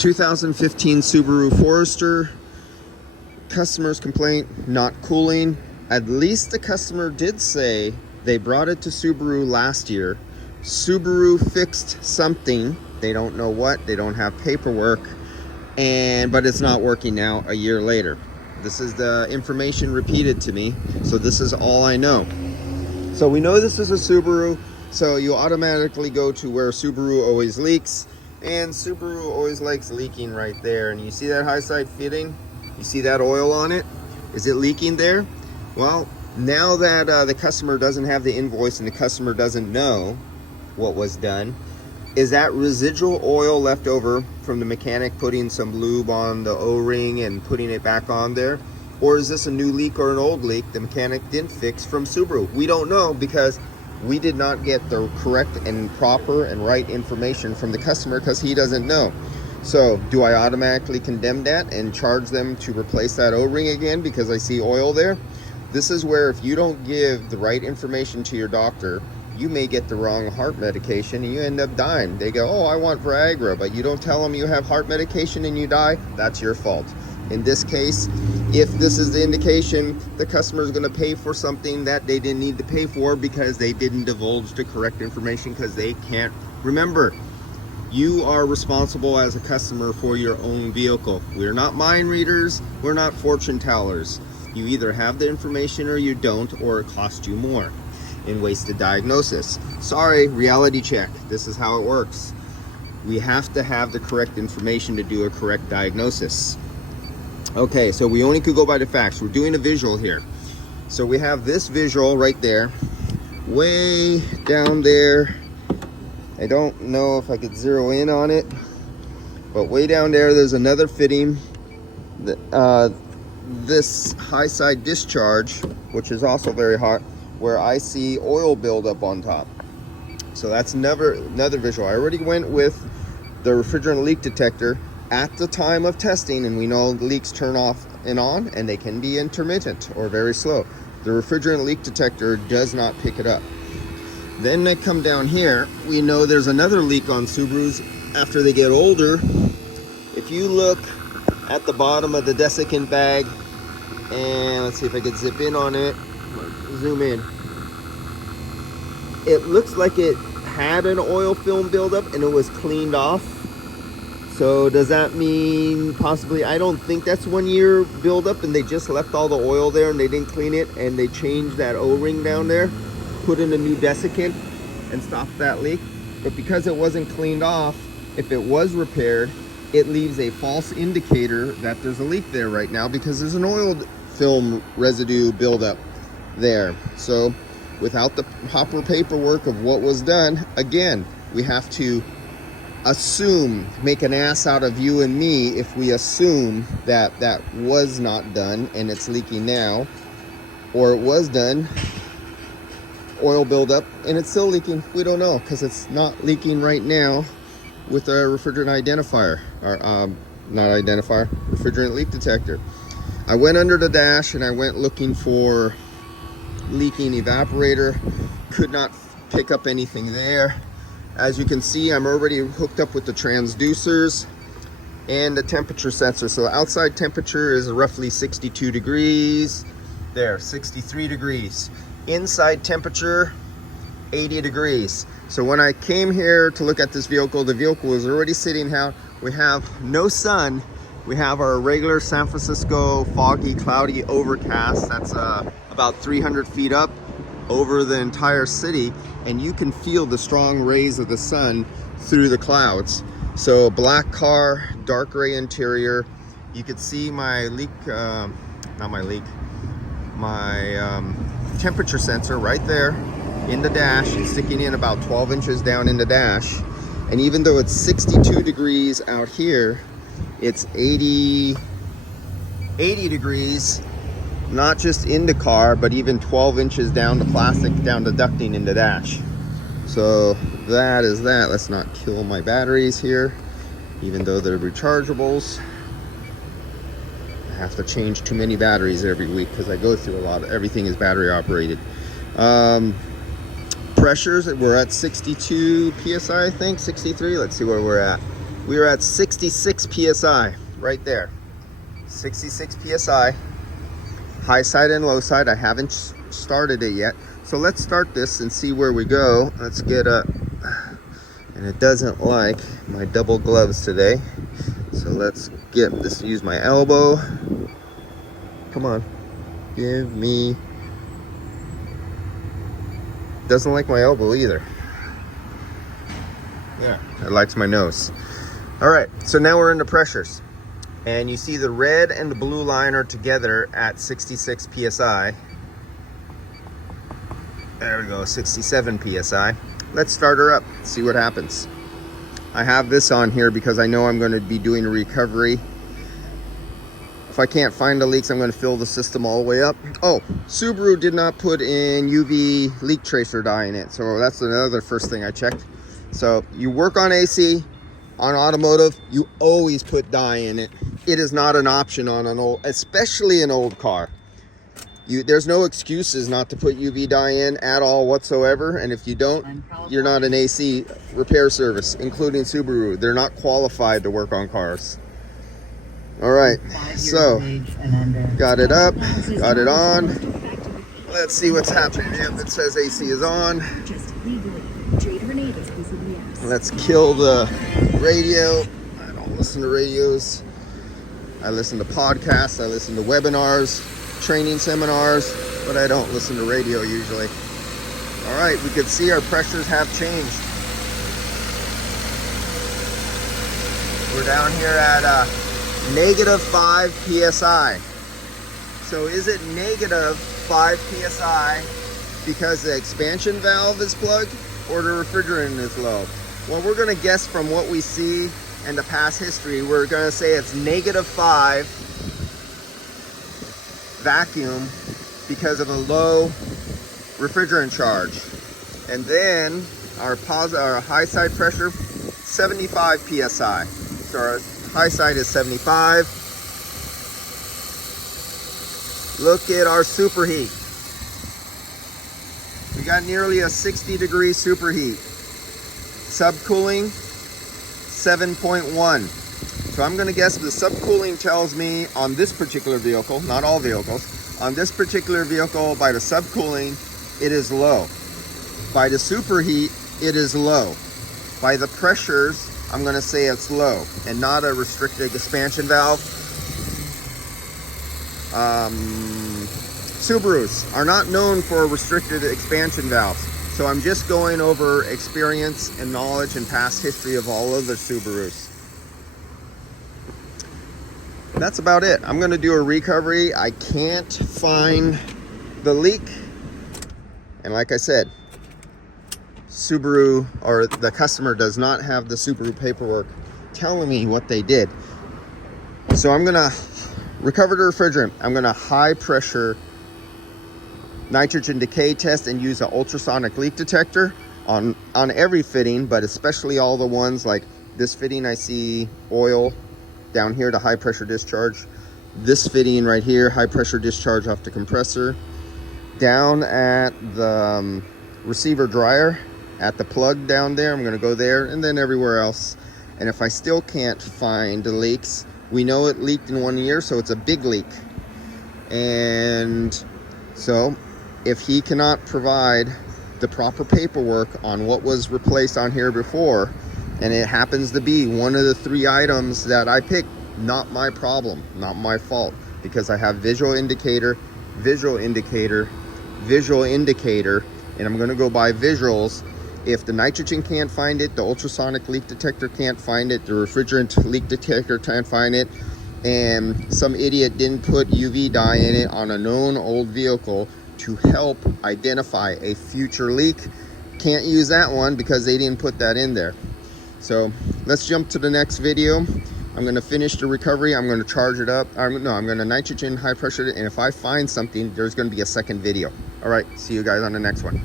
2015 Subaru Forester. Customer's complaint, not cooling. At least the customer did say they brought it to Subaru last year. Subaru fixed something. They don't know what, they don't have paperwork, but it's not working now a year later. This is the information repeated to me, so this is all I know. So we know this is a Subaru, so you automatically go to where Subaru always leaks, and Subaru always likes leaking right there. And you see that high side fitting? You see that oil on it? Is it leaking there? Well, now that the customer doesn't have the invoice and the customer doesn't know what was done, is that residual oil left over from the mechanic putting some lube on the O-ring and putting it back on there? Or is this a new leak or an old leak the mechanic didn't fix from Subaru? We don't know, because we did not get the correct and proper and right information from the customer, because he doesn't know. So do I automatically condemn that and charge them to replace that O-ring again because I see oil there? This is where, if you don't give the right information to your doctor, you may get the wrong heart medication and you end up dying. They go, oh, I want Viagra, but you don't tell them you have heart medication and you die. That's your fault. In this case, if this is the indication, the customer is going to pay for something that they didn't need to pay for because they didn't divulge the correct information, because they can't remember. You are responsible as a customer for your own vehicle. We're not mind readers. We're not fortune tellers. You either have the information or you don't, or it costs you more in wasted diagnosis. Sorry, reality check. This is how it works. We have to have the correct information to do a correct diagnosis. Okay, so we only could go by the facts. We're doing a visual here. So we have this visual right there, way down there. I don't know if I could zero in on it, but way down there's another fitting. This high side discharge, which is also very hot, where I see oil buildup on top. So that's another visual. I already went with the refrigerant leak detector at the time of testing, and we know leaks turn off and on, and they can be intermittent or very slow. The refrigerant leak detector does not pick it up. Then they come down here. We know there's another leak on Subarus after they get older. If you look at the bottom of the desiccant bag, and let's see if I can zip in on it, zoom in. It looks like it had an oil film buildup and it was cleaned off. So does that mean possibly, I don't think that's 1 year buildup and they just left all the oil there and they didn't clean it, and they changed that O-ring down there, put in a new desiccant and stopped that leak. But because it wasn't cleaned off, if it was repaired, it leaves a false indicator that there's a leak there right now, because there's an oil film residue buildup there. So without the proper paperwork of what was done, again, we have to assume, make an ass out of you and me if we assume that that was not done and it's leaking now, or it was done, oil buildup, and it's still leaking. We don't know, because it's not leaking right now with a refrigerant identifier, or not identifier, refrigerant leak detector. I went under the dash and I went looking for leaking evaporator, could not pick up anything there. As you can see, I'm already hooked up with the transducers and the temperature sensor. So outside temperature is roughly 62 degrees. There, 63 degrees. Inside temperature, 80 degrees. So when I came here to look at this vehicle, the vehicle was already sitting out. We have no sun. We have our regular San Francisco foggy, cloudy, overcast. That's about 300 feet up over the entire city, and you can feel the strong rays of the sun through the clouds. So black car, dark gray interior. You could see my leak, my temperature sensor right there in the dash. It's sticking in about 12 inches down in the dash. And even though it's 62 degrees out here, it's 80 degrees, not just in the car, but even 12 inches down the plastic, down the ducting in the dash. So that is that. Let's not kill my batteries here, even though they're rechargeables. I have to change too many batteries every week because I go through a lot. Everything is battery operated. Pressures, we're at 62 psi, I think, 63. Let's see where we're at. We are at 66 PSI right there. 66 PSI. High side and low side. I haven't started it yet. So let's start this and see where we go. Let's get a, and it doesn't like my double gloves today. So let's get this, use my elbow. Come on, give me, doesn't like my elbow either. Yeah, it likes my nose. All right, so now we're into pressures. And you see the red and the blue line are together at 66 PSI. There we go, 67 PSI. Let's start her up, see what happens. I have this on here because I know I'm going to be doing a recovery. If I can't find the leaks, I'm going to fill the system all the way up. Oh, Subaru did not put in UV leak tracer dye in it. So that's another first thing I checked. So you work on AC, on automotive, you always put dye in it. It is not an option on an old, especially an old car. There's no excuses not to put UV dye in at all whatsoever. And if you don't, you're not an AC repair service, including Subaru. They're not qualified to work on cars. All right, so got it up, got it on. Let's see what's happening. Yep, it says AC is on. Let's kill the radio. I don't listen to radios. I listen to podcasts, I listen to webinars, training seminars, but I don't listen to radio usually. All right, we can see our pressures have changed. We're down here at negative 5 PSI. So is it negative 5 PSI because the expansion valve is plugged or the refrigerant is low? Well, we're gonna guess from what we see and the past history, we're gonna say it's negative 5 vacuum because of a low refrigerant charge. And then our high side pressure, 75 PSI. So our high side is 75. Look at our superheat. We got nearly a 60-degree superheat. Subcooling, 7.1. So I'm gonna guess the subcooling tells me on this particular vehicle, not all vehicles, on this particular vehicle by the subcooling, it is low. By the superheat, it is low. By the pressures, I'm gonna say it's low and not a restricted expansion valve. Subarus are not known for restricted expansion valves. So I'm just going over experience and knowledge and past history of all other Subarus. That's about it. I'm gonna do a recovery. I can't find the leak. And like I said, Subaru or the customer does not have the Subaru paperwork telling me what they did. So I'm gonna recover the refrigerant. I'm gonna high pressure nitrogen decay test and use an ultrasonic leak detector on every fitting, but especially all the ones like this fitting. I see oil down here, the high pressure discharge. This fitting right here, high pressure discharge off the compressor. Down at the receiver dryer, at the plug down there, I'm gonna go there, and then everywhere else. And if I still can't find the leaks, we know it leaked in 1 year, so it's a big leak. And so if he cannot provide the proper paperwork on what was replaced on here before, and it happens to be one of the 3 items that I picked, not my problem, not my fault, because I have visual indicator, visual indicator, visual indicator, and I'm gonna go by visuals. If the nitrogen can't find it, the ultrasonic leak detector can't find it, the refrigerant leak detector can't find it, and some idiot didn't put UV dye in it on a known old vehicle to help identify a future leak, can't use that one because they didn't put that in there. So let's jump to the next video. I'm gonna finish the recovery. I'm gonna charge it up. I'm gonna nitrogen high pressure it, and if I find something, there's gonna be a second video. All right, see you guys on the next one.